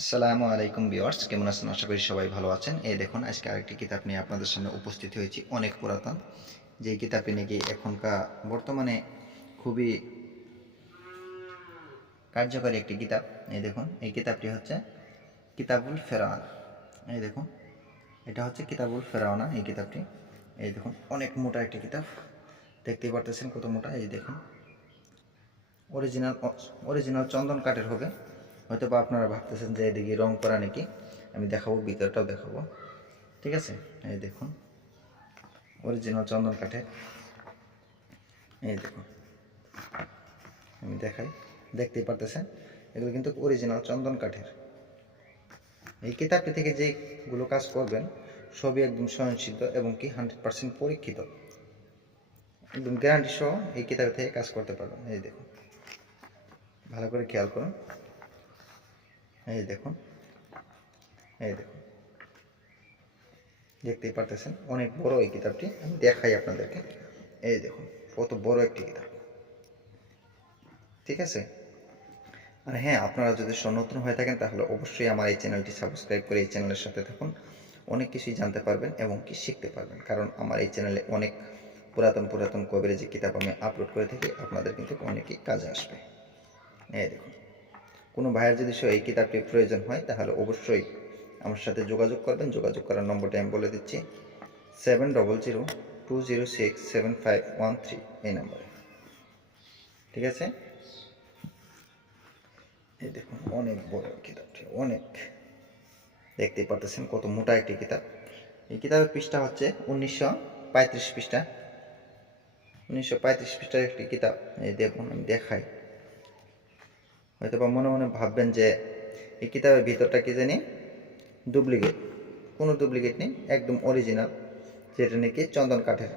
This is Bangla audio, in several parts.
আসসালামু আলাইকুম ভিউয়ার্স, কেমন আছেন? আশা করি সবাই ভালো আছেন। এই দেখুন, আজকে আরেকটি কিতাব নিয়ে আপনাদের সামনে উপস্থিত হয়েছি, অনেক পুরাতন। যে কিতাবটি নাকি এখনকার বর্তমানে খুবই কার্যকরী একটি কিতাব। এই দেখুন, এই কিতাবটি হচ্ছে কিতাবুল ফেরাওয়ানা এই দেখুন, এটা হচ্ছে কিতাবুল ফেরাওয়ানা এই কিতাবটি। এই দেখুন, অনেক মোটা একটি কিতাব। দেখতেই পারতেছেন কত মোটা। এই দেখুন, অরিজিনাল অরিজিনাল চন্দন কাঠের হবে। হয়তো বা আপনারা ভাবতেছেন যে এদিকে রং করা নাকি? আমি দেখাবো, ভিতরটাও দেখাবো। ঠিক আছে? এই দেখুন। অরিজিনাল চন্দন কাঠের। এই দেখুন। আমি দেখাই। দেখতেই পারতেছেন? এগুলো কিন্তু অরিজিনাল চন্দন কাঠের। এই কিতাবটি থেকে যেগুলো কাজ করবেন, সবই একদম স্বয়ংসিদ্ধ এবং কি হান্ড্রেড পার্সেন্ট পরীক্ষিত। একদম গ্যারান্টি সহ এই কিতাব থেকে কাজ করতে পারবেন। এই দেখুন। ভালো করে খেয়াল করুন। এই দেখুন এই দেখুন। দেখতেই পারতেছেন, অনেক বড় এই কিতাবটি, আমি দেখাই আপনাদেরকে। এই দেখুন, কত বড় একটি কিতাব। ঠিক আছে? আর হ্যাঁ আপনারা যদি নতুন হয়ে থাকেন, তাহলে অবশ্যই আমার এই চ্যানেলটি সাবস্ক্রাইব করে এই চ্যানেলের সাথে থাকুন। অনেক কিছুই জানতে পারবেন এবং কি শিখতে পারবেন, কারণ আমার এই চ্যানেলে অনেক পুরাতন পুরাতন কবিরাজি কিতাব আমি আপলোড করে থাকি, আপনাদের কিন্তু অনেকই কাজে আসবে। এই দেখুন। কোনো ভাইয়ের যদি সে এই কিতাবটির প্রয়োজন হয়, তাহলে অবশ্যই আমার সাথে যোগাযোগ করবেন। যোগাযোগ করার নম্বরটি আমি বলে দিচ্ছি, seven double zero two zero six seven five one three এই নম্বরে। ঠিক আছে? এই দেখুন, অনেক বড় কিতাবটি, অনেক। দেখতেই পারতেছেন কত মোটা একটি কিতাব। এই কিতাবের পৃষ্ঠা হচ্ছে উনিশশো পঁয়ত্রিশ পৃষ্ঠা। উনিশশো পঁয়ত্রিশ পৃষ্ঠার একটি কিতাব। এই দেখুন, আমি দেখাই। হয়তো বা মনে মনে ভাববেন যে এই কিতাবের ভিতরটা কি জানি? ডুপ্লিকেট কোনো ডুপ্লিকেট নেই, একদম অরিজিনাল যেটা নাকি চন্দন কাঠের।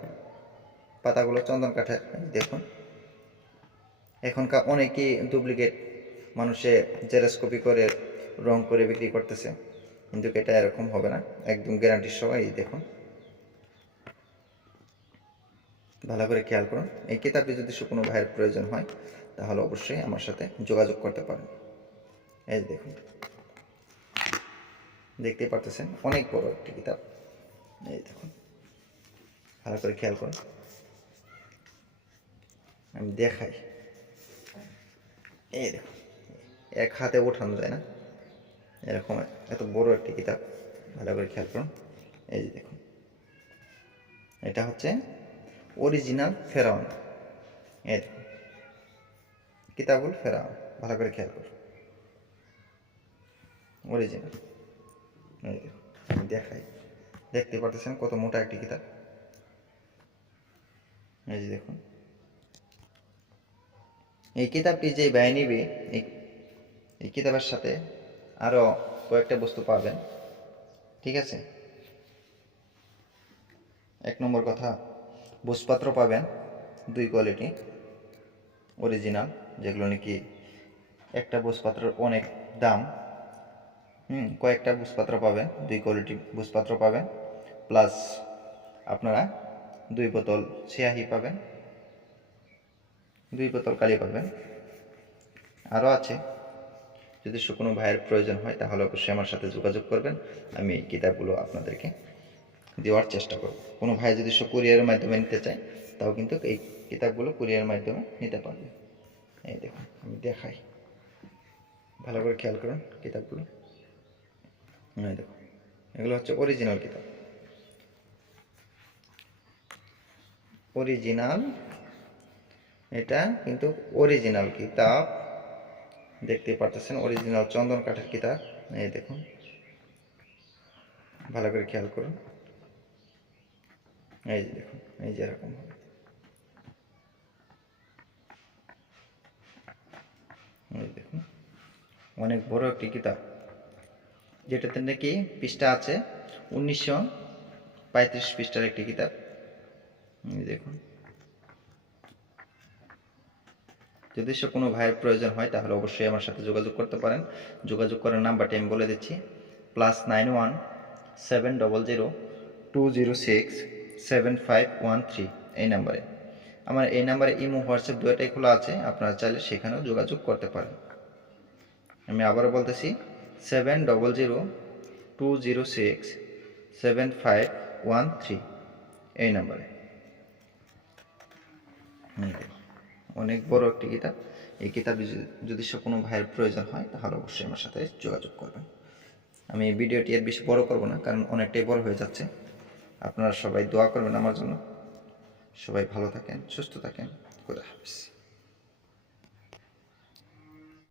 পাতাগুলো চন্দন কাঠের দেখুন। এখনকার অনেকেই ডুপ্লিকেট মানুষে জেরক্স কপি করে, রং করে বিক্রি করতেছে। কিন্তু এটা এরকম হবে না। একদম গ্যারান্টি সহ, এই দেখুন। ভালো করে খেয়াল করুন। এই কিতাবটি যদি কোনো ভাইয়ের প্রয়োজন হয়, তাহলে অবশ্যই আমার সাথে যোগাযোগ করতে পারেন। এই দেখুন। দেখতেই পারতেছেন, অনেক বড় একটি কিতাব। এই দেখুন। ভালো করে খেয়াল করুন। আমি দেখাই। এই দেখুন। এক হাতে ওঠানো যায় না। এরকম এত বড় একটি কিতাব। ভালো করে খেয়াল করুন। এই যে দেখুন। এটা হচ্ছে অরিজিনাল ফেরাউন। দেখুন কিতাবুল ফেরাউন, ভালো করে খেয়াল করুন অরিজিনাল। দেখাই। দেখতে পারতেছেন কত মোটা একটি কিতাব? এই যে দেখুন। এই কিতাবটি যে ব্যয় নিবে, এই এই কিতাবের সাথে আরও কয়েকটা বস্তু পাবেন। ঠিক আছে? এক নম্বর কথা বুসপাত্র পাবেন, দুই কোয়ালিটি অরিজিনাল যেগুলো নাকি একটা বুসপাত্রের অনেক দাম, হুম, কয়েকটা বুসপাত্র পাবেন, দুই কোয়ালিটি বুসপাত্র পাবেন প্লাস আপনারা দুই বোতল সিয়াহি পাবেন, দুই বোতল কালি পাবেন। আরও আছে, যদি কোনো ভাইয়ের প্রয়োজন হয় তাহলে অবশ্যই আমার সাথে যোগাযোগ করবেন, আমি এই কিতাবগুলো আপনাদেরকে দেওয়ার চেষ্টা করব। কোনো ভাই যদি কুরিয়ারের মাধ্যমে নিতে চায়, তাও কিন্তু এই কিতাবগুলো কুরিয়ারের মাধ্যমে নিতে পারবে। এই দেখুন, আমি দেখাই। ভালো করে খেয়াল করুন কিতাবগুলো। এই দেখুন, এগুলো হচ্ছে অরিজিনাল কিতাব। অরিজিনাল এটা কিন্তু অরিজিনাল কিতাব। দেখতে পারতেছেন অরিজিনাল চন্দন কাঠের কিতাব। এই দেখুন, ভালো করে খেয়াল করুন। এই যে দেখুন, এই যে এরকম হবে। এই দেখুন, অনেক বড় একটি কিতাব, যেটাতে নাকি পৃষ্ঠা আছে উনিশশো পঁয়ত্রিশ পৃষ্ঠার একটি কিতাব। দেখুন, যদি সে কোনো ভাইয়ের প্রয়োজন হয়, তাহলে অবশ্যই আমার সাথে যোগাযোগ করতে পারেন। যোগাযোগ করার নাম্বারটি আমি বলে দিচ্ছি plus nine one seven double zero two zero six seven five one three এই নাম্বারে আমার এই নাম্বারে ইমো, হোয়াটসঅ্যাপ দুটাই খোলা আছে, আপনারা চাইলে সেখানেও যোগাযোগ করতে পারেন। আমি আবারও বলতেছি seven double zero two zero six seven five one three এই নাম্বারে অনেক বড় একটি কিতাব। এই কিতাব যদি সে কোনো ভাইয়ের প্রয়োজন হয়, তাহলে অবশ্যই আমার সাথে যোগাযোগ করবেন। আমি এই ভিডিওটি এর বেশি বড় করব না, কারণ অনেকটাই বড় হয়ে যাচ্ছে। আপনারা সবাই দোয়া করবেন আমার জন্য। সবাই ভালো থাকেন সুস্থ থাকেন। খুদা হাফিজ।